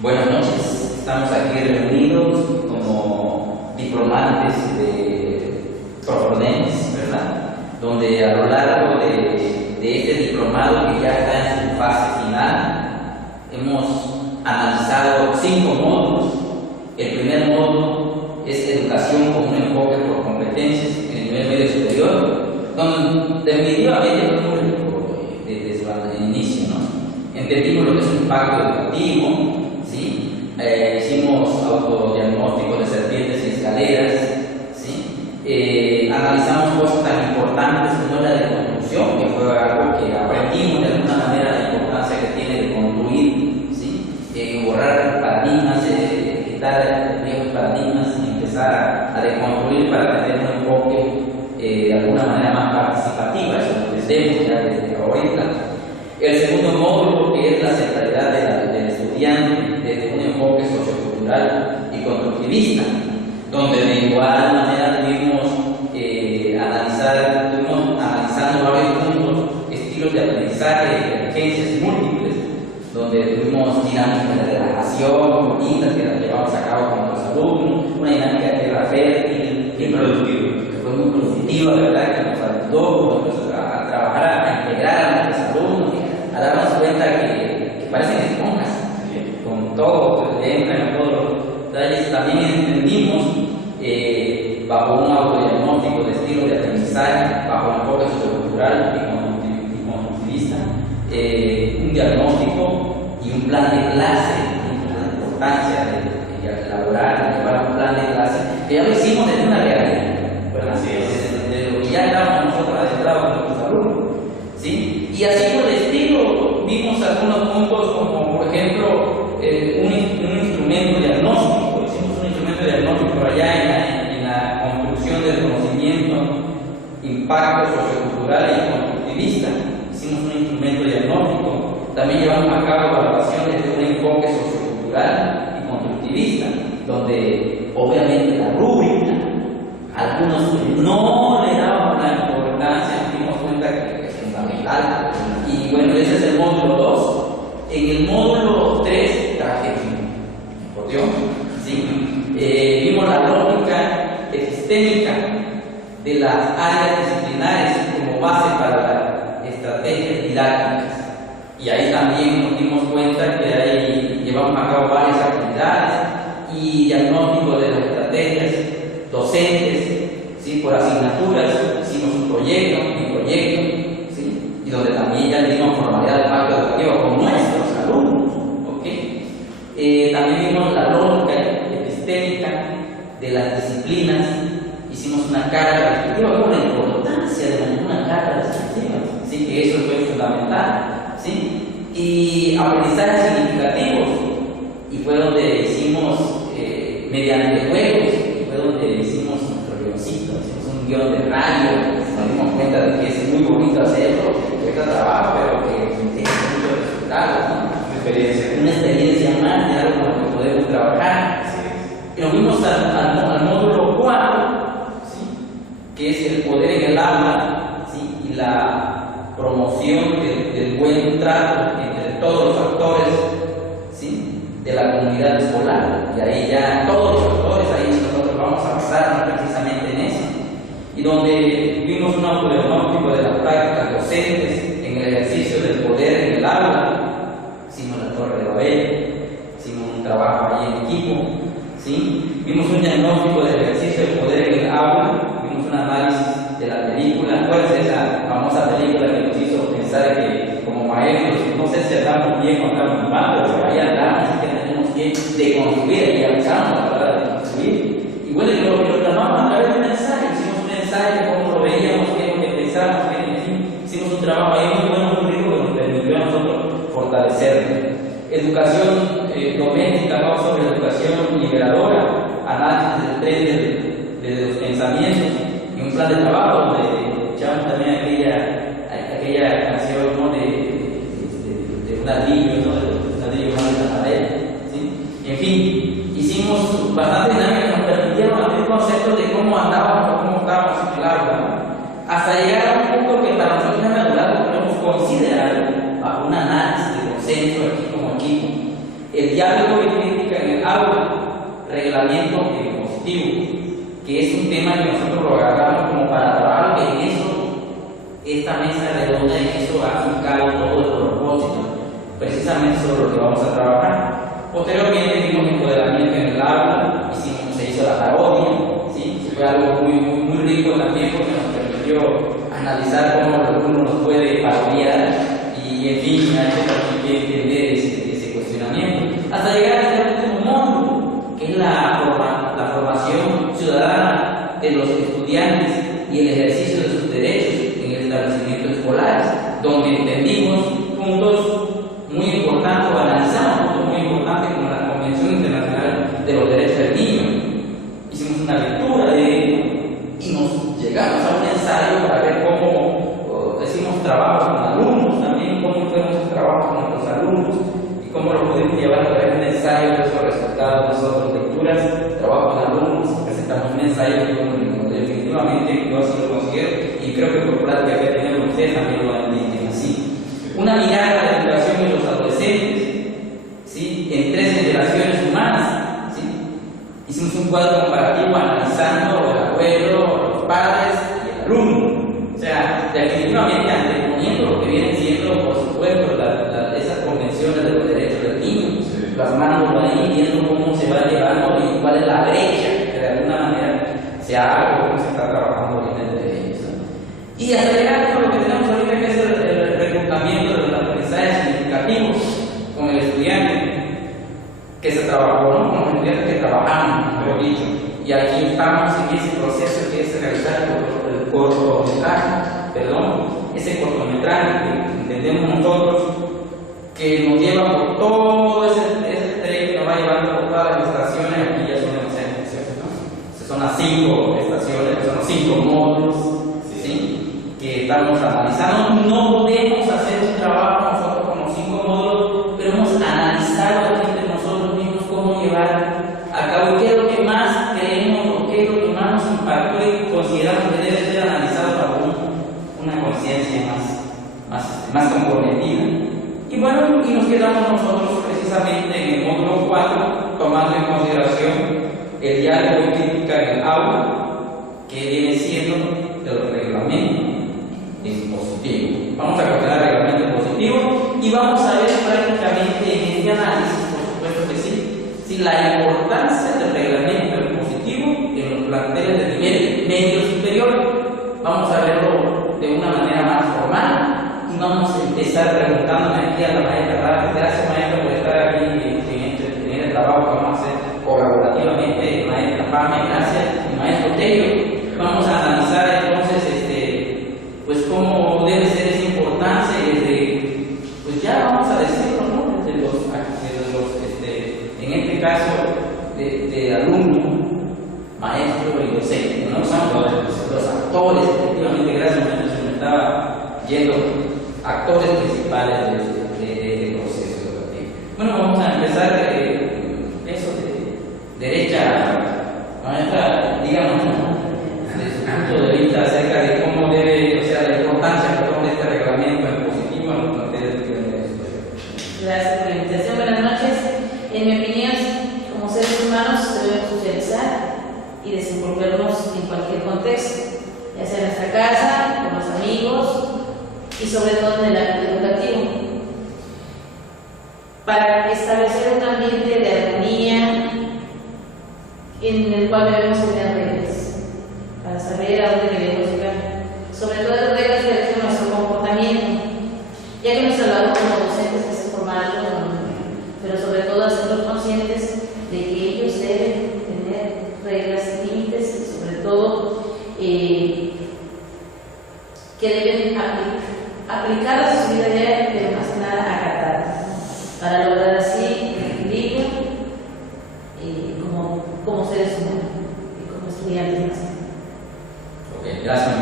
Buenas noches, estamos aquí reunidos como diplomantes de Profordenes, ¿verdad? Donde a lo largo de este diplomado, que ya está en su fase final, hemos analizado 5 módulos. El primer módulo es educación con un enfoque por competencias en el nivel medio superior, donde definitivamente desde el inicio, ¿no? Entendimos lo que es un pacto educativo, ¿sí? Hicimos autodiagnóstico de serpientes y escaleras, ¿sí? Analizamos cosas tan importantes como la deconstrucción, que fue algo que aprendimos de alguna manera, la importancia que tiene de construir, ¿sí? Borrar paradigmas, quitar viejos paradigmas y empezar a deconstruir para tener un enfoque de alguna manera más participativa. Eso lo entendemos ya desde ahorita. El segundo módulo, que es la centralidad del estudiante desde un enfoque sociocultural y constructivista, donde de igual manera estuvimos analizando varios puntos, estilos de aprendizaje, emergencias múltiples, donde tuvimos dinámicas de relajación, bonitas que las llevamos a cabo con los alumnos, una dinámica de tierra fértil, que fue muy productiva, ¿verdad? Que nos ayudó a trabajar, a integrar a nuestros alumnos, a darnos cuenta que parecen esponjas, con todo, que entran en todos los detalles. También entendimos, bajo un autodiagnóstico de estilos de aprendizaje, bajo un enfoque sociocultural y constructivista, un diagnóstico y un plan de clase, la importancia de elaborar, de llevar un plan de clase, que ya lo hicimos desde una realidad, ¿verdad? Desde lo que ya estábamos nosotros adentrados con nuestros alumnos, ¿sí? Y así por el estilo, vimos algunos puntos como, por ejemplo, un instrumento diagnóstico. Hicimos un instrumento diagnóstico por allá en la construcción del conocimiento, impacto sociocultural y constructivista. Hicimos un instrumento diagnóstico. También llevamos a cabo evaluaciones de un enfoque sociocultural y constructivista, donde obviamente la rúbrica, algunos no le daban la importancia, nos dimos cuenta que es fundamental. Y bueno, ese es el módulo 2. En el módulo 3 traje ¿sí? Vimos la lógica epistémica de las áreas disciplinares como base para las estrategias didácticas. Y ahí también nos dimos cuenta que ahí llevamos a cabo varias actividades y diagnóstico de las estrategias docentes, ¿sí? Por asignaturas. Hicimos un proyecto, ¿sí? Y donde también ya dimos formalidad del pacto educativo con nuestros alumnos, ¿ok? También vimos la lógica epistémica de las disciplinas. Hicimos una carta descriptiva con la importancia de una carta descriptiva, ¿sí? Que eso fue fundamental, ¿sí? Y aprendizajes significativos, y fue donde hicimos mediante juegos, fue donde hicimos nuestro guioncito, hicimos un guión de radio. Nos dimos cuenta de que es muy bonito hacerlo, que cuesta trabajo, pero que tiene muchos resultados, ¿no? Una experiencia más de algo con lo que podemos trabajar. Y nos fuimos al módulo 4, ¿sí? Que es el poder en el aula, ¿sí? Y la promoción del buen trato entre todos los actores, ¿sí? De la comunidad escolar. Y ahí ya todos los actores, ahí nosotros vamos a basarnos precisamente en eso. Y donde vimos un autodiagnóstico de las prácticas docentes en el ejercicio del poder en el aula. Hicimos la Torre de Babel, hicimos un trabajo ahí en equipo, ¿sí? Vimos un diagnóstico del ejercicio del poder en el aula, vimos un análisis de la película. ¿Cuál es esa famosa película que nos hizo pensar que como maestros, no sé si andamos bien o andamos mal, pero ahí andamos y que tenemos que deconstruir, y avanzamos a la hora de construir? Y bueno, lo tratamos a través de un ensayo. Hicimos un ensayo, cómo lo veíamos, qué es lo que pensamos, en fin, hicimos un trabajo ahí muy bueno, muy rico, que nos permitió a nosotros fortalecer. Educación doméstica, ¿no? Sobre educación liberadora, análisis del tren de los pensamientos, y un plan de trabajo donde echamos también aquella canción, ¿no? de un ladrillo, ¿no? De un ladrillo más de la pared, ¿sí? Y en fin, hicimos bastante dinámica que nos permitieron abrir conceptos de cómo andábamos o cómo estábamos en el aula, ¿no? Hasta llegar a un punto que para nosotros es natural, que podemos considerar bajo un análisis de consenso el diálogo y crítica en el aula, reglamento positivo, que es un tema que nosotros lo agarramos como para trabajar, que en eso, esta mesa redonda, en eso ha fijado todo el propósito, precisamente sobre lo que vamos a trabajar. Posteriormente vimos empoderamiento en el aula, se hizo la parodia, ¿sí? Fue algo muy rico también porque nos permitió analizar cómo el alumno nos puede parodiar y en fin, hay que entender ese cuestionamiento. Hasta llegar a este último módulo, que es la formación ciudadana de los estudiantes y el ejercicio de sus derechos en el establecimiento escolar, donde entendimos puntos muy importantes, o analizamos puntos muy importantes como la Convención Internacional de los Derechos del Niño. Hicimos una lectura de ello y nos llegamos a un ensayo para ver cómo hicimos trabajos con alumnos también, cómo fueron esos trabajos con nuestros alumnos y cómo lo pudimos llevar a través de un ensayo de esos resultados, nosotros lecturas, trabajo con alumnos, presentamos un ensayo que definitivamente yo así lo considero y creo que por práctica que tenemos ustedes también lo entienden así. Una mirada a la educación en los adolescentes, ¿sí? En 3 generaciones humanas, ¿sí? Hicimos un cuadro comparativo analizando el abuelo, los padres y el alumno. O sea, definitivamente anteponiendo lo que vienen siendo, por supuesto, esas convenciones de los derechos del niño, plasmándolo ahí, viendo cómo se va llevando y cuál es la brecha que de alguna manera se haga o cómo se está trabajando bien entre ellos, ¿no? Y hasta llegar a lo que tenemos ahorita, que es el reclutamiento de los aprendizajes significativos con el estudiante que se trabajó, ¿no? Con los estudiantes que trabajamos, mejor dicho. Y aquí estamos en ese proceso que es realizar el ese cortometraje que entendemos nosotros, que nos lleva por todo ese tren que nos va llevando por todas las estaciones. Aquí ya son demasiadas estaciones, ¿no? Son las 5 estaciones, son los 5 módulos, ¿sí? Que estamos analizando. No podemos hacer un trabajo nosotros con los 5 módulos, pero hemos analizado entre nosotros mismos cómo llevar a cabo qué es lo que más creemos o qué es lo que más nos impactó y consideramos que debe ser analizado para una conciencia más comprometida. Y bueno, y nos quedamos nosotros precisamente en el módulo 4, tomando en consideración el diálogo y crítica en el aula, que viene siendo el reglamento positivo. Vamos a considerar el reglamento positivo y vamos a ver prácticamente en este análisis, por supuesto que sí, la importancia del reglamento positivo en los planteles de nivel medio superior. Vamos a verlo de una manera más formal. Y vamos a empezar preguntándome aquí a la maestra. Gracias, maestra, por estar aquí en el trabajo que vamos a hacer colaborativamente. Maestra Pame, gracias. Y maestro Tello, vamos a analizar entonces pues cómo debe ser esa importancia y desde, pues ya vamos a decirlo, ¿no? Desde los en este caso, de alumno, maestro y docente, ¿no? Somos los actores, efectivamente, gracias, maestro, se me estaba yendo. Actores principales de este proceso educativo. Bueno, vamos a empezar eso de derecha. Maestra, díganos desde su punto de vista acerca de cómo debe, o sea, la importancia de este reglamento en positivo en los planteles de nivel superior. Gracias por la invitación. Buenas noches. En mi opinión, como seres humanos debemos socializar y desenvolvernos en cualquier contexto, ya sea en nuestra casa, con los amigos, y sobre todo en el ámbito educativo, para establecer un ambiente de armonía en el cual debemos tener reglas, para saber a dónde queremos llegar, sobre todo reglas que rigen nuestro comportamiento, ya que nuestra labor como docentes es formarlos, pero sobre todo hacerlos conscientes de que ellos deben tener reglas, límites y sobre todo que deben aplicarlas a su vida diaria, pero más que nada acatarlas, para lograr así el equilibrio como seres humanos y como estudiantes más. Ok, gracias,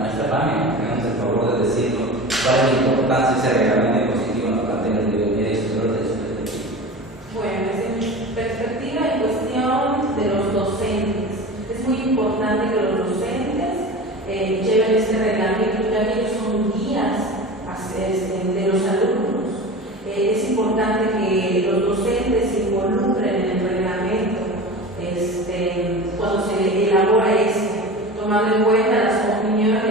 maestra Pame. Tenemos el favor de decirnos cuál es la importancia de ese reglamento positivo en los planteles de biología y superior de su perspectiva. Bueno, desde mi perspectiva en cuestión de los docentes, es muy importante que los docentes lleven este reglamento, ya que ellos son guías de los alumnos. Es importante que los docentes se involucren en el reglamento cuando se elabora esto, tomando en cuenta las opiniones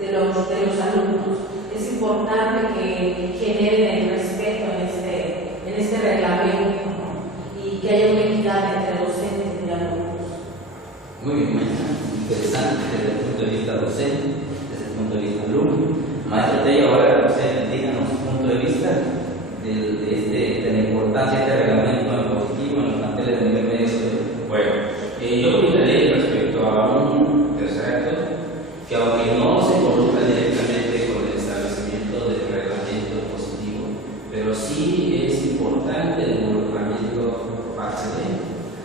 de los alumnos. Es importante que generen el respeto en este reglamento, ¿no? Y que haya una equidad entre docentes y alumnos. Muy bien, interesante desde el punto de vista docente, desde el punto de vista alumno. Maestro Tello, ahora usted díganos su punto de vista de la importancia de este reglamento positivo en los planteles de nivel medio superior. Bueno, yo opinaré respecto a un tercer acto que aunque no se involucra directamente con el establecimiento del reglamento positivo, pero sí es importante el involucramiento por parte de.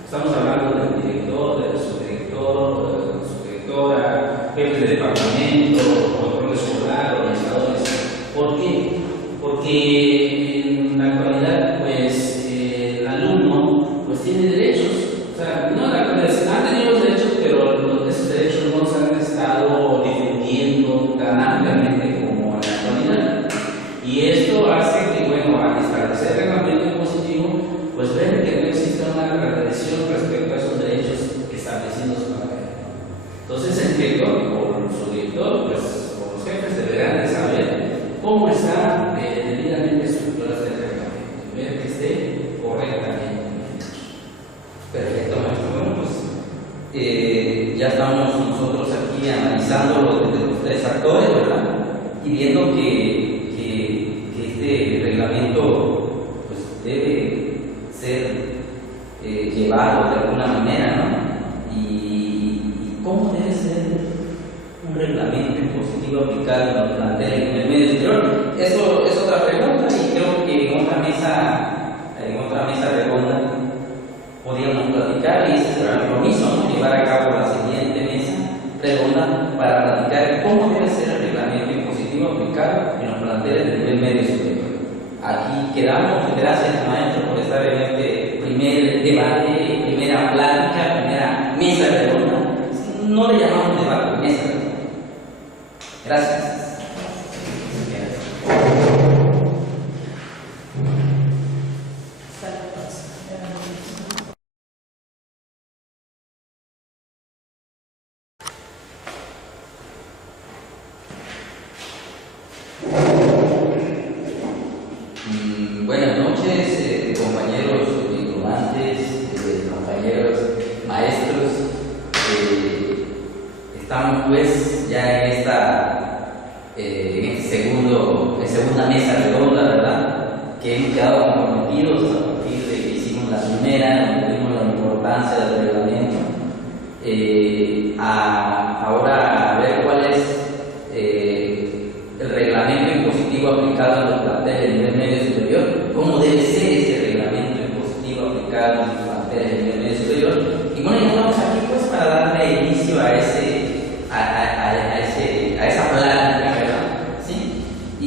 Estamos hablando del director, del subdirector, subdirectora, jefes de departamento, control escolar, organizadores. ¿Por qué? Porque en la actualidad, pues, el alumno pues tiene derechos. O sea, no en la actualidad, han tenido los derechos, pero esos derechos no se han estado difundiendo tan ampliamente como en la actualidad. Y esto hace que, bueno, al establecer el reglamento positivo, pues ver que no existe una regresión respecto a esos derechos establecidos para él. Entonces, el director o su director, pues, o los jefes deberán de saber cómo está debidamente estructurado este reglamento, ver que esté correctamente. Perfecto, maestro. Bueno, pues ya estamos nosotros aquí analizándolo desde los tres actores, ¿verdad? Y viendo que este reglamento pues, debe ser llevado de alguna manera, ¿no? Y cómo debe ser un reglamento positivo aplicado en los planteles en el medio exterior. Eso es otra pregunta y creo que en otra mesa redonda podríamos platicar, y ese es el compromiso, ¿no? Llevar a cabo la siguiente mesa redonda para platicar cómo debe ser el reglamento impositivo aplicado en los planteles de nivel medio superior. Aquí quedamos. Gracias, maestro, por estar en este primer debate, primera plática, primera mesa redonda. No le llamamos debate, mesa redonda. Gracias. Buenas noches, compañeros diplomantes, compañeros maestros. Estamos pues ya en segunda mesa redonda, ¿verdad? Que hemos quedado comprometidos a partir de que hicimos la primera, vimos la importancia del reglamento. Ahora a ver cuál es el reglamento impositivo aplicado en los planteles de nivel medio superior, cómo debe ser ese reglamento impositivo aplicado en los planteles de nivel medio superior. Y bueno, ya estamos aquí pues para darle inicio a esa plática, ¿verdad? ¿Sí? Y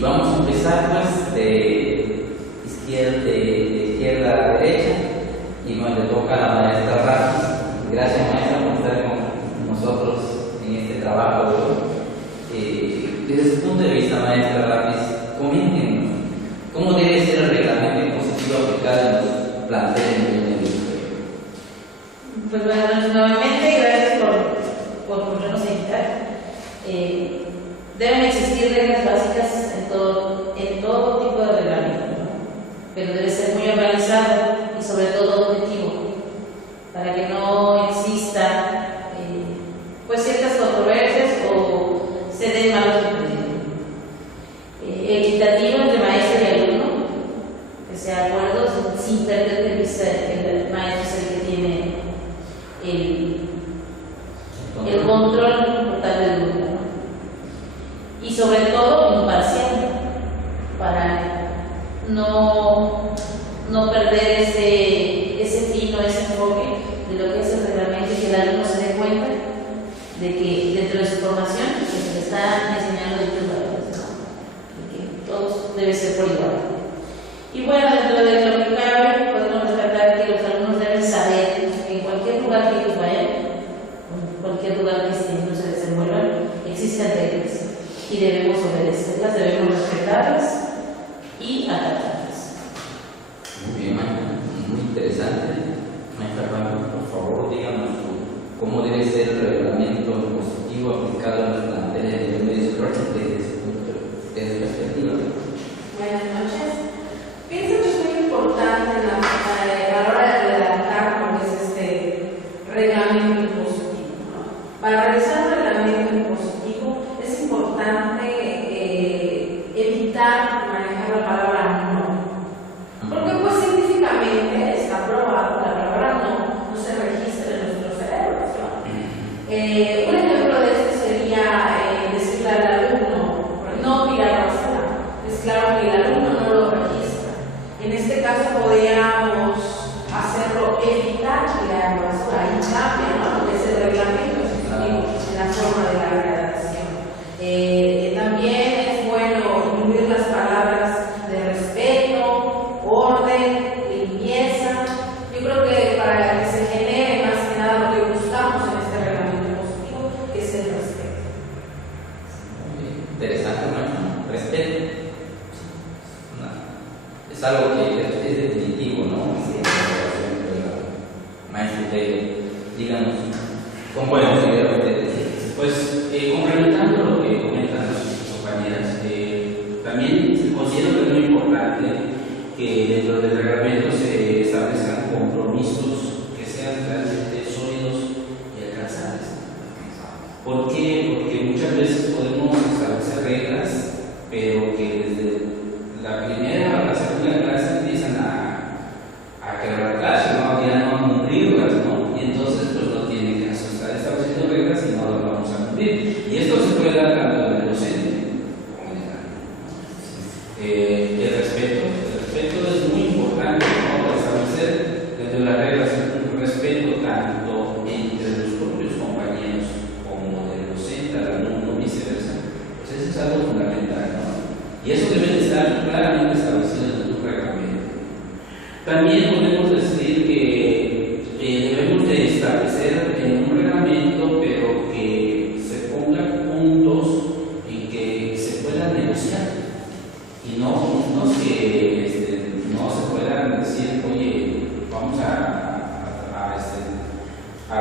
vamos a empezar pues de izquierda a derecha, y bueno, le toca a la maestra Rafis. Gracias, maestra, por estar con nosotros en este trabajo de hoy. Desde su punto de vista, maestra Rafis, coméntenos cómo debe ser el reglamento impositivo aplicado en los planteles de nivel medio superior. Pues bueno, nuevamente gracias por ponernos a invitar. Deben existir reglas básicas en todo tipo de reglamento, ¿no? Pero debe ser muy organizado y sobre todo objetivo, para que no exista pues ciertas controversias o se den malos entendidos. Equitativo entre maestro y alumno, que sea acuerdos sin perder de vista el maestro es el que tiene el control total del grupo, ¿no? Y sobre todo imparcial, para no perder ese fino, ese enfoque de lo que es el reglamento, y que el alumno se dé cuenta de que dentro de su formación que se le está enseñando dichos valores, ¿no? Y que todos debe ser por igual. Y bueno, dentro de lo que cabe, podemos rescatar que los alumnos deben saber que en cualquier lugar que ellos vayan, en cualquier lugar que no se desenvuelvan, existen reglas y debemos obedecerlas, debemos respetarlas y cómo debe ser el reglamento impositivo aplicado en los planteles de medios próximos desde ese punto de perspectiva. Buenas noches. Pienso que es muy importante a la hora de redactar lo que es este reglamento impositivo, ¿no? Para realizar un reglamento impositivo es importante evitar manejar la palabra no. Porque pues científicamente está probado que la palabra no se registra en nuestros cerebros, ¿no? Un ejemplo de esto sería decirle al alumno, no tirar basura. Es claro que el alumno no lo registra. En este caso podríamos hacerlo, evitar tirar basura. Ahí cambia, ¿no? Porque es el reglamento en la forma de la redacción. También es bueno incluir las palabras de respeto, orden, limpieza. Yo creo que para que se genere más que nada lo que buscamos en este reglamento positivo, que es el respeto. Interesante, ¿no? Respeto. Es algo que es definitivo, ¿no? Sí. Maestro Taylor, díganos, ¿cómo Bueno, considera usted? Pues complementando lo que comentan las compañeras, también considero que es muy importante que dentro del reglamento se establezcan compromisos que sean realmente sólidos y alcanzables. ¿Por qué? Porque muchas veces podemos establecer reglas, pero que desde la primera o la segunda clase empiezan a quebrarse, ¿no? Ya no a cumplirlas, ¿no? Y entonces pues no tiene caso estar estableciendo reglas y no las vamos a cumplir. Y esto se puede dar tanto en el docente como en el alumno. El respeto es muy importante, ¿no? Para establecer dentro de las reglas un respeto tanto entre los propios compañeros como del docente al alumno, viceversa. Pues eso es algo fundamental, ¿no? Y eso debe de estar claramente establecido en un reglamento. También podemos decir que debemos de establecer en un reglamento, pero que se pongan puntos en que se puedan negociar y no puntos que no se puedan decir, oye, vamos a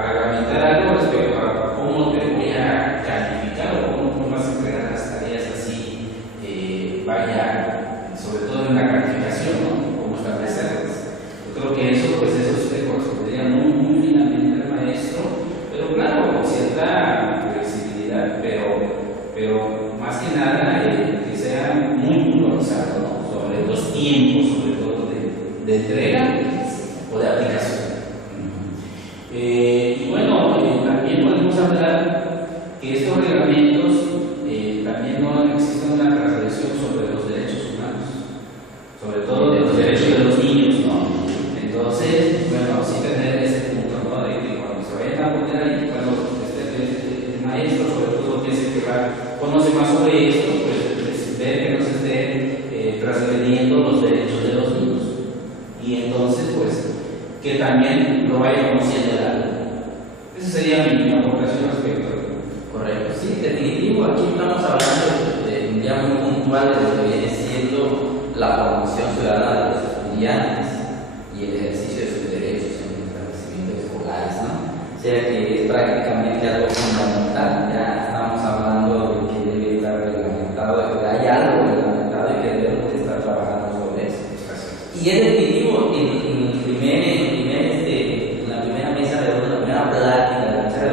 reglamentar algo respecto a cómo te voy a calificar o cómo vas a entregar las tareas así, vaya, sobre todo en la calificación, ¿no? Cómo establecerlas. Yo creo que eso se correspondería muy finamente al maestro, pero claro, con cierta flexibilidad, pero más que nada que sea muy puntualizado, ¿no? Sobre los tiempos, sobre todo de entrega o de aplicación. Y bueno, también podemos hablar que estos reglamentos también no existe una transgresión sobre los derechos humanos, sobre todo de los derechos de los niños, ¿no? Entonces, bueno, sí tener ese punto, ¿no? De que cuando se vayan a poner ahí, cuando el maestro, sobre todo, piense que conoce más sobre esto, pues ver que no se esté transgrediendo los derechos de los niños. Y entonces, pues, que también lo vaya conociendo el alumno. Esa sería mi aportación respecto a esto. Correcto, sí, definitivo. Aquí estamos hablando de un día muy puntual de lo que viene siendo la formación ciudadana de los estudiantes y el ejercicio de sus derechos en los establecimientos escolares, ¿no? O sea que es prácticamente algo fundamental. Ya estamos hablando de que debe estar reglamentado, de que hay algo reglamentado y que debemos estar trabajando sobre eso. Y es definitivo en la primera mesa de la primera plática de la mesa de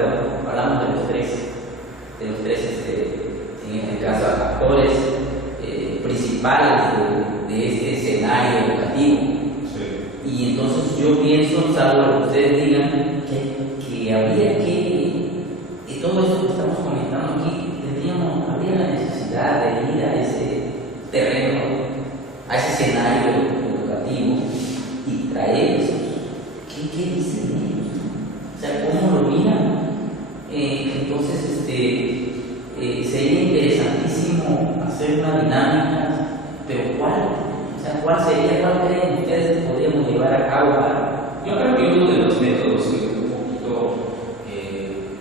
hablamos de los tres, en este caso, actores principales de este escenario educativo. Sí. Y entonces yo pienso, salvo lo que ustedes digan, que habría que todo esto que estamos comentando aquí, habría la necesidad de ir a ese terreno, a ese escenario educativo y traer esos. ¿Qué dicen ellos? O sea, ¿cómo lo miran? Entonces, sería interesantísimo hacer una dinámica, pero ¿cuál? O sea, ¿cuál creen ustedes que podríamos llevar a cabo? Yo creo que uno de los métodos que un poquito,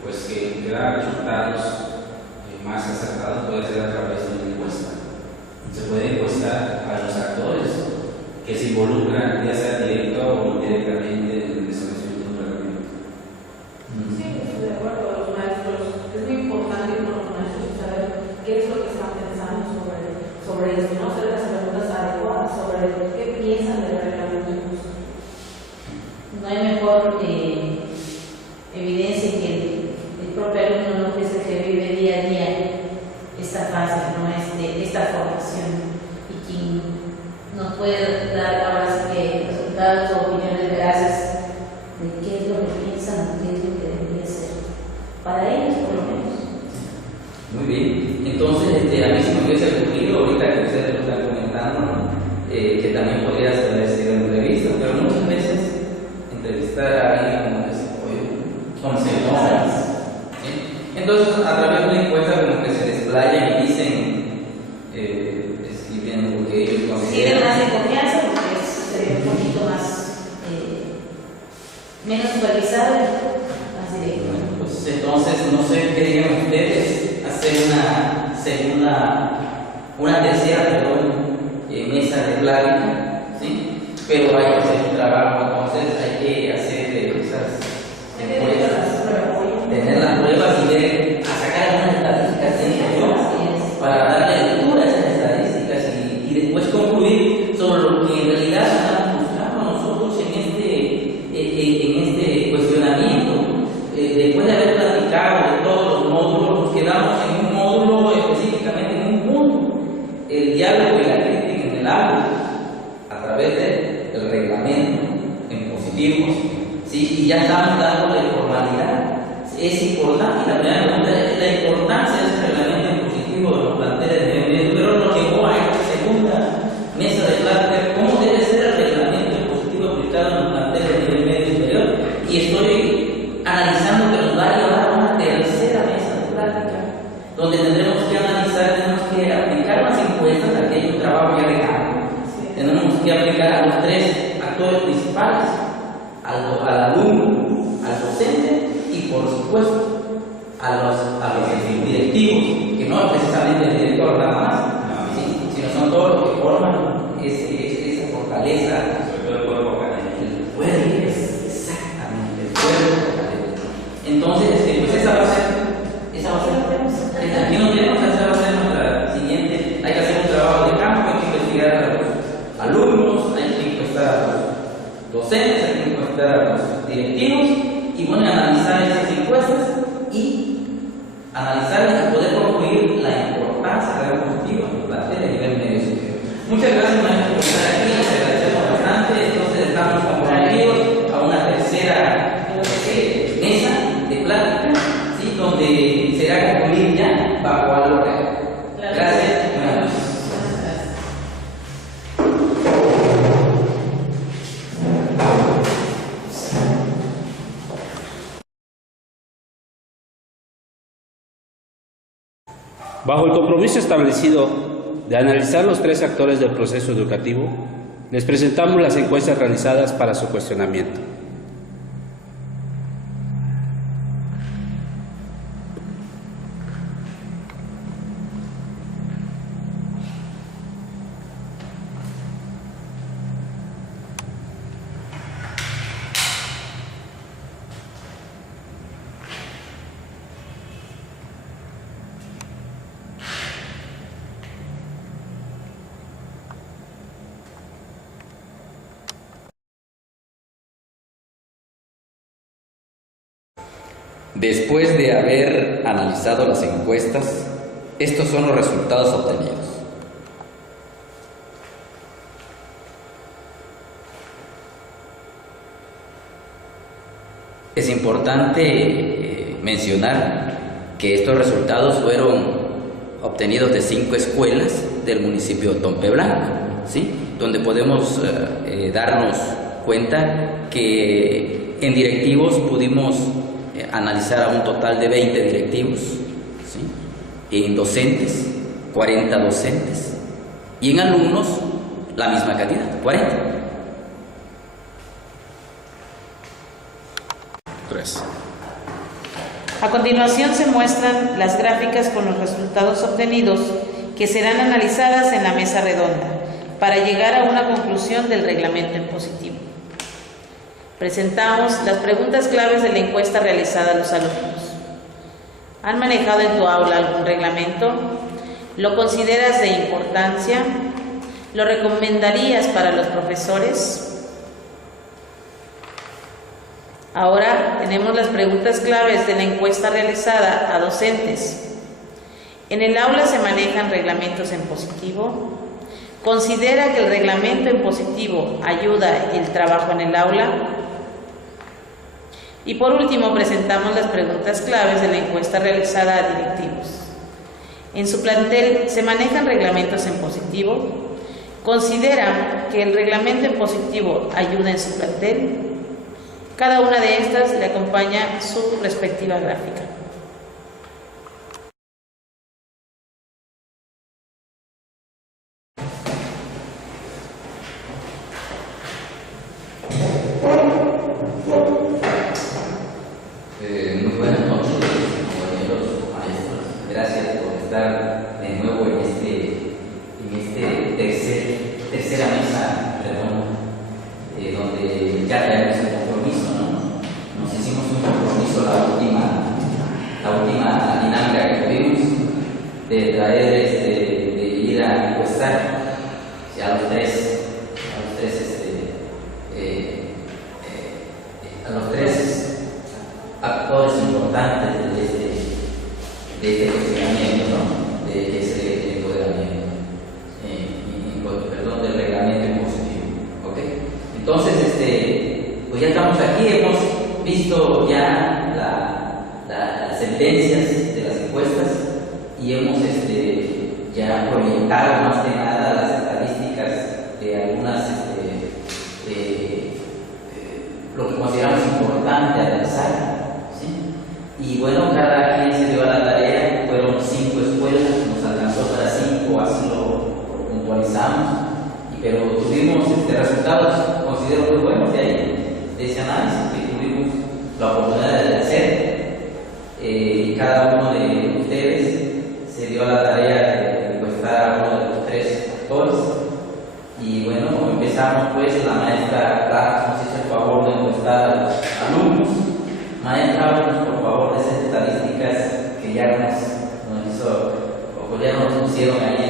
pues que da resultados más acertados puede ser a través de una encuesta. Se puede encuestar a los actores que se involucran, ya sea directo o indirectamente, en el establecimiento de un reglamento. Sí, sobre esto, ¿no? Hacer las preguntas adecuadas sobre qué piensan del reglamento impositivo. No hay mejor evidencia que el propio alumno, ¿no?, que es el que vive día a día esta fase, ¿no?, esta formación, y quien nos puede dar ahora sí que resultados o opiniones veraces de qué es lo que piensan o qué es lo que debería ser para ellos, por lo menos. Muy bien. Entonces, a mí se me hubiese ocurrido, ahorita que ustedes lo están comentando, que también podría haber sido entrevista, pero muchas veces entrevistar a alguien como que se puede, como se enoja. Entonces, a través de una encuesta, como que se desplayan y dicen, escriben lo que ellos Tienen consideran. más de confianza porque sería un poquito más, menos supervisado y más directo. Bueno, pues entonces, no sé qué digan ustedes, hacer una tercera, mesa de plática, ¿sí? Pero hay que hacer un trabajo, entonces hay que hacer esas encuestas, tener las pruebas y ver, a sacar algunas estadísticas, pienso yo, para darle lectura a esas estadísticas y después concluir sobre lo que en realidad estamos buscando nosotros en este cuestionamiento. Después de haber platicado de todos los módulos, nos quedamos en un módulo específicamente, en un punto, el diálogo y la crítica en el aula, a través del reglamento en positivos, ¿sí? Y ya estamos dándole formalidad. Es importante, la primera pregunta es la importancia de ese reglamento en positivo de los planteles de medio, pero nos llevó a esta segunda mesa de plática, cómo debe ser el reglamento en positivo aplicado en los planteles de nivel medio superior, y estoy analizando que nos va a llevar a una tercera mesa de plática, donde tendremos que analizar, tenemos que aplicar las encuestas, aquellos trabajos ya dejados, tenemos que aplicar a los tres actores principales, al alumno, al docente y por supuesto a los directivos, que no es precisamente el director nada más, ¿sí?, sino son todos los que forman esa fortaleza. Sobre todo el cuerpo académico. El cuerpo, exactamente, el cuerpo académico. Entonces, pues esa va a ser, aquí no tenemos, esa va a ser nuestra siguiente. Hay que hacer un trabajo de campo, hay que investigar a los alumnos, hay que encuestar a los docentes, hay que encuestar a los directivos y bueno, analizar esas encuestas y analizar y poder concluir la importancia de la positivo en el plantel de nivel medio superior. Muchas gracias, maestro, por estar aquí, les agradecemos bastante. Entonces estamos comprometidos a una tercera mesa de plática, ¿sí?, donde será concluir ya bajo algo real. Gracias, buenas noches. Bajo el compromiso establecido de analizar los tres actores del proceso educativo, les presentamos las encuestas realizadas para su cuestionamiento. Después de haber analizado las encuestas, estos son los resultados obtenidos. Es importante mencionar que estos resultados fueron obtenidos de 5 escuelas del municipio de Tompe Blanco, ¿sí?, donde podemos darnos cuenta que en directivos pudimos analizar a un total de 20 directivos, ¿sí?, en docentes, 40 docentes, y en alumnos la misma cantidad, 40. 3. A continuación se muestran las gráficas con los resultados obtenidos que serán analizadas en la mesa redonda para llegar a una conclusión del reglamento en positivo. Presentamos las preguntas claves de la encuesta realizada a los alumnos. ¿Han manejado en tu aula algún reglamento? ¿Lo consideras de importancia? ¿Lo recomendarías para los profesores? Ahora tenemos las preguntas claves de la encuesta realizada a docentes. ¿En el aula se manejan reglamentos en positivo? ¿Considera que el reglamento en positivo ayuda el trabajo en el aula? Y por último presentamos las preguntas claves de la encuesta realizada a directivos. ¿En su plantel se manejan reglamentos en positivo? ¿Considera que el reglamento en positivo ayuda en su plantel? Cada una de estas le acompaña su respectiva gráfica. Muy buenas noches, compañeros maestros. Gracias por estar de nuevo en tercera mesa, donde ya tenemos un compromiso, ¿no? Nos hicimos un compromiso la última dinámica que tuvimos de traer, de ir a encuestar a los tres actores importantes de este cuestionamiento, ¿no? De ese empoderamiento, perdón, del reglamento impositivo. ¿Okay? Entonces, pues ya estamos aquí, hemos visto ya las sentencias de las encuestas y hemos ya proyectado más que nada las estadísticas de algunas, lo que consideramos importante analizar. Y bueno, cada quien se dio a la tarea, fueron 5 escuelas, nos alcanzó para 5, así lo puntualizamos, pero tuvimos resultados, considero muy buenos de ese análisis que tuvimos la oportunidad de hacer. Cada uno de ustedes se dio a la tarea de encuestar a uno de los 3 actores. Y bueno, empezamos pues, la maestra Clara nos hizo el favor de encuestar a los alumnos. Maestra, háblanos por favor de esas estadísticas que ya nos hizo, o ya nos pusieron ahí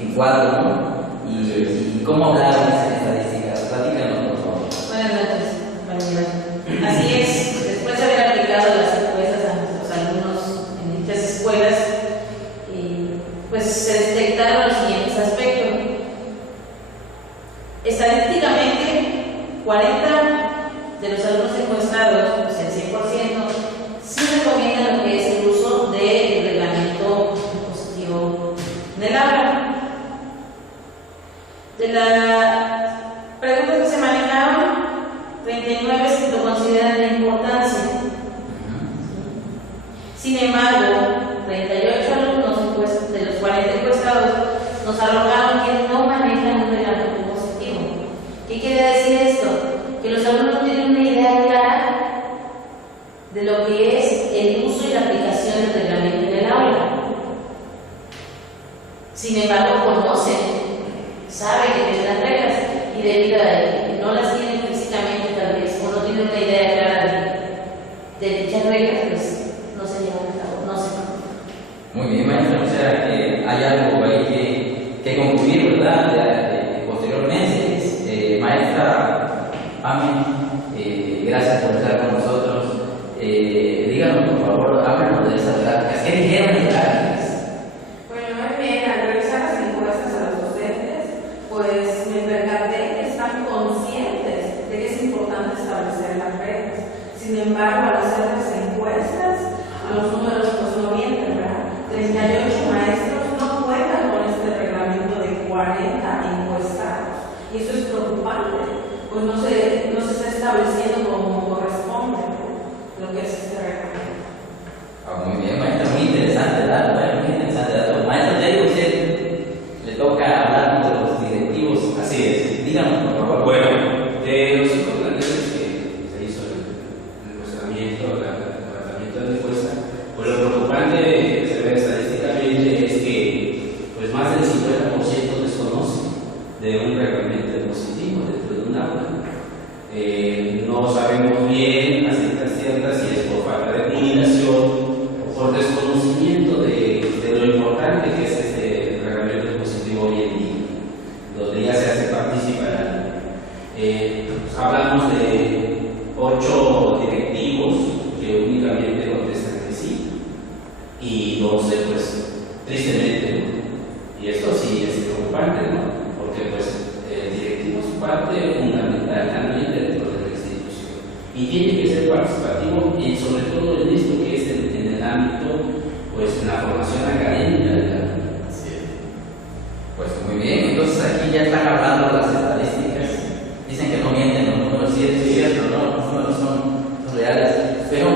en cuadro, ¿no? Y cómo hablaron de esas estadísticas. Platícanos, por favor. Buenas noches, compañeros. Así es, después de haber aplicado las encuestas a nuestros alumnos en dichas escuelas, pues se detectaron los siguientes aspectos. Estadísticamente, 40 de los alumnos encuestados, pues el 100%, sí recomiendan lo que es el uso del reglamento impositivo en el aula. De las preguntas que se manejaron, 39 lo consideran de importancia. Sin embargo, 38 alumnos de los 40 encuestados nos arrojaron que no manejan un reglamento impositivo. ¿Qué quiere decir esto? Que los alumnos tienen una idea clara de lo que es el uso y la aplicación del reglamento en el aula. Sin embargo, conocen, saben que tienen las reglas y debido a que no las tienen físicamente tal vez o no tienen una idea clara de dichas reglas, pues no se llevan a cabo, no se conocen. Muy bien, maestra, o sea que hay algo ahí que concluir, ¿verdad? Posteriormente, maestra Pame, gracias por estar con nosotros. Díganos, por favor, háblanos de esas gráficas. ¿Qué dijeron las gráficas? Bueno, muy bien, al realizar las encuestas a los docentes, pues me percaté que están conscientes de que es importante establecer las reglas. Sin embargo, al hacer las encuestas, los números pues no mienten, ¿verdad? 38 maestros no cuentan con este reglamento de 40 encuestados. Y eso es preocupante, pues no se está estableciendo como corresponde lo que es este reglamento. Muy bien, maestra, muy interesante. 12, pues tristemente, ¿no? Y esto sí es preocupante, ¿no? Porque pues el directivo es parte fundamental también dentro de la institución y tiene que ser participativo y sobre todo en esto que es en el ámbito, pues en la formación académica de la Pues muy bien, entonces aquí ya están hablando las estadísticas, dicen que no mienten los números, sí es cierto, ¿no? Los números son reales, pero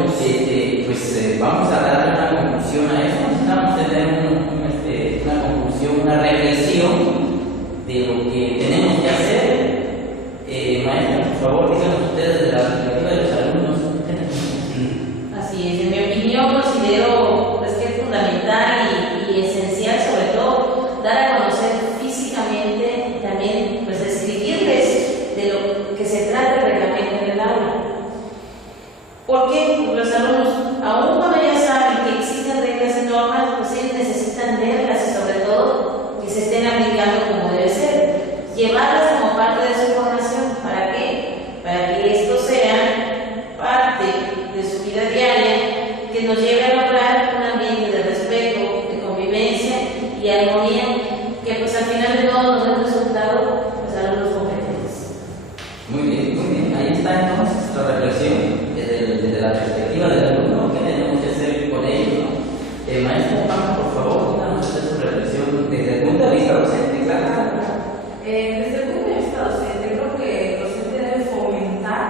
vamos a dar una conclusión a esto, necesitamos tener una conclusión, una reflexión de lo que tenemos que hacer. Maestra, por favor, díganos ustedes de la perspectiva de los alumnos. Así es, en mi opinión considero pues, que es fundamental y esencial sobre todo dar a conocer físicamente y también pues escribirles de lo que se trata el reglamento del aula. Porque los alumnos, aún cuando ya saben que existen reglas y normas, pues ellos necesitan verlas y sobre todo que se estén aplicando como debe ser. Llevarlas como parte de su formación. ¿Para qué? Para que esto sea parte de su vida diaria, que nos lleve a lograr un ambiente de respeto, de convivencia y armonía, que pues al final de todo nos den resultado pues alumnos competentes. Muy bien, ahí está entonces la reflexión desde la perspectiva del alumno, ¿qué tenemos que hacer con ellos? Maestro Juan, por favor, díganos su reflexión desde el punto de vista docente, claro. Desde el punto de vista docente, creo que el docente debe fomentar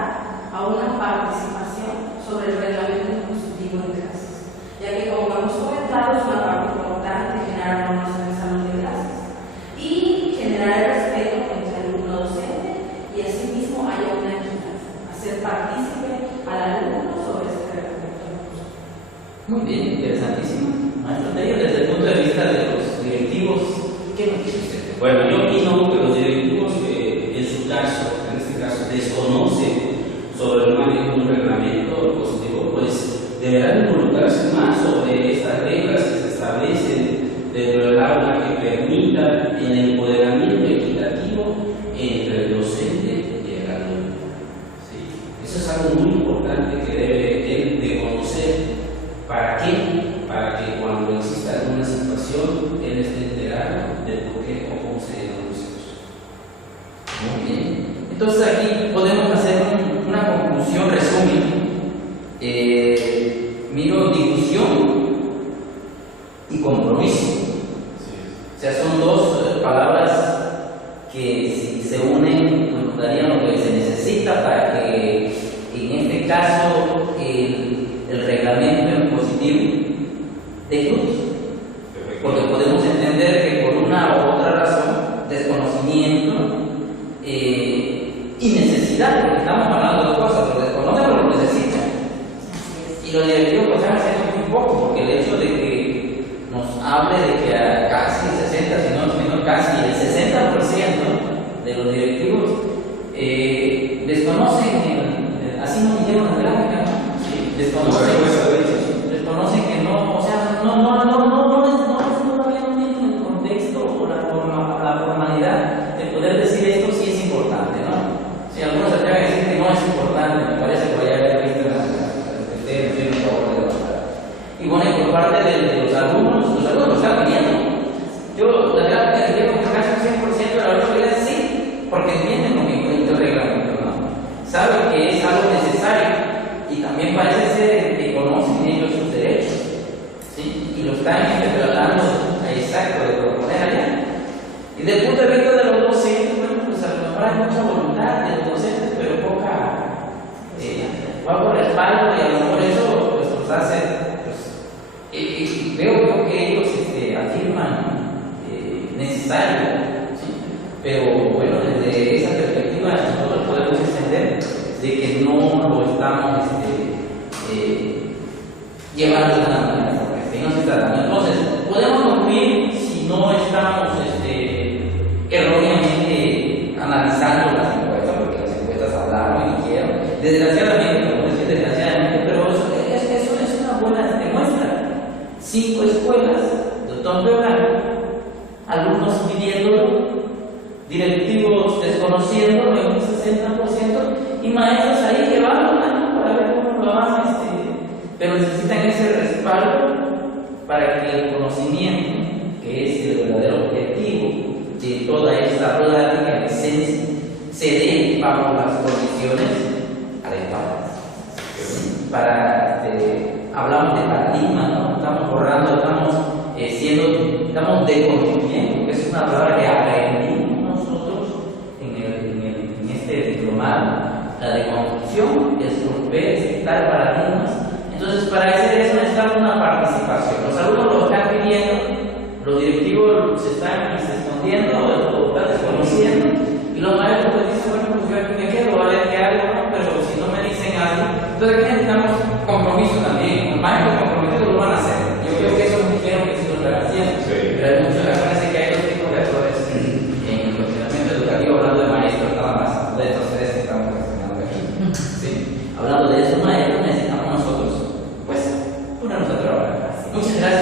a una participación sobre el reglamento impositivo en clases, ya que como hemos comentado es una parte importante generar normas en el salón de clases y generar el respeto entre el alumno docente y asimismo haya una equidad, hacer partícipe al alumno sobre este reglamento impositivo. Muy bien, interesantísimo. Maestro Tello, desde el punto de vista de los directivos, ¿qué nos dice usted? Bueno, yo opino que los directivos en este caso, desconocen sobre un reglamento positivo, pues deberán involucrarse más sobre estas reglas que se establecen dentro del aula que permitan el empoderamiento equitativo entre el docente y el alumno. ¿Sí? Eso es algo muy importante que debe él de conocer. ¿Para qué? Para que cuando exista alguna situación, él esté enterado de por qué o cómo se dieron los hechos. Muy bien. Entonces aquí podemos hacer una conclusión, resumen. Miro difusión y compromiso. O sea, son dos palabras que si se unen nos darían lo que se necesita para que en este caso el reglamento impositivo de frutos. Porque podemos entender que por una u otra razón, desconocimiento y necesidad, porque estamos hablando de cosas, lo desconocen pero lo necesitan. Y lo directivo pues están haciendo muy poco, porque el hecho de que nos hable de que a casi el 60, si no casi el 60% de los directivos desconocen, así nos dijeron en la gráfica, ¿no? Sí, desconocen que no, o sea, todavía no tienen el contexto o la formalidad de poder decir esto sí es importante, ¿no? Si algunos se atreven a decir que no es importante, me parece que vaya a haber visto en favor de la. Y bueno, y por parte de los alumnos lo están pidiendo. Yo, la verdad, que digo que casi un 100% de la autoridad sí, porque entienden lo que implica el reglamento, ¿no? Saben que es algo necesario y también parece ser que conocen ellos sus derechos, ¿sí? Y lo están tratando exacto de proponer allá. Y desde el punto de vista de los docentes, bueno, pues a lo mejor hay mucha voluntad de los docentes, pero poco respaldo y a lo mejor eso pues los hace, pues, veo que ellos afirman necesario, ¿sí? Pero bueno, desde esa perspectiva nosotros podemos entender de que no lo estamos llevando de una manera correcta y no se está dando. Entonces, podemos concluir si no estamos erróneamente analizando las encuestas, porque las encuestas hablaron y dijeron, desgraciadamente, no puedo decir desgraciadamente, pero eso es una buena demuestra. 5 escuelas de Otón Blanco, alumnos pidiéndolo, directivos desconociendo en un 60% y maestros ahí llevando para ver cómo lo van, pero necesitan ese respaldo para que el conocimiento, que es el verdadero objetivo de toda esta plática en esencia, se dé bajo las condiciones adecuadas. Hablamos de paradigma, ¿no? Estamos borrando, estamos deconstruyendo, que es una palabra que aprendimos nosotros en este diplomado. La deconstrucción es romper, es quitar paradigmas. Entonces, para hacer eso necesitamos una participación. Los alumnos lo están pidiendo, los directivos se están escondiendo, lo están desconociendo, y los maestros pues dicen, bueno, pues yo aquí me quedo, vale que algo, ¿no? Pero si no me dicen algo, entonces aquí necesitamos compromiso también. Los maestros comprometidos lo van a hacer. Yo creo que eso es muy claro que sí lo están haciendo. Sí. Pero hay muchos, acuérdense que hay dos tipos de actores en el funcionamiento educativo, hablando de maestros nada más, de estos tres que estamos mencionando aquí. ¿Sí? Hablando de esos maestros, necesitamos nosotros, pues, ponernos a trabajar. Muchas gracias.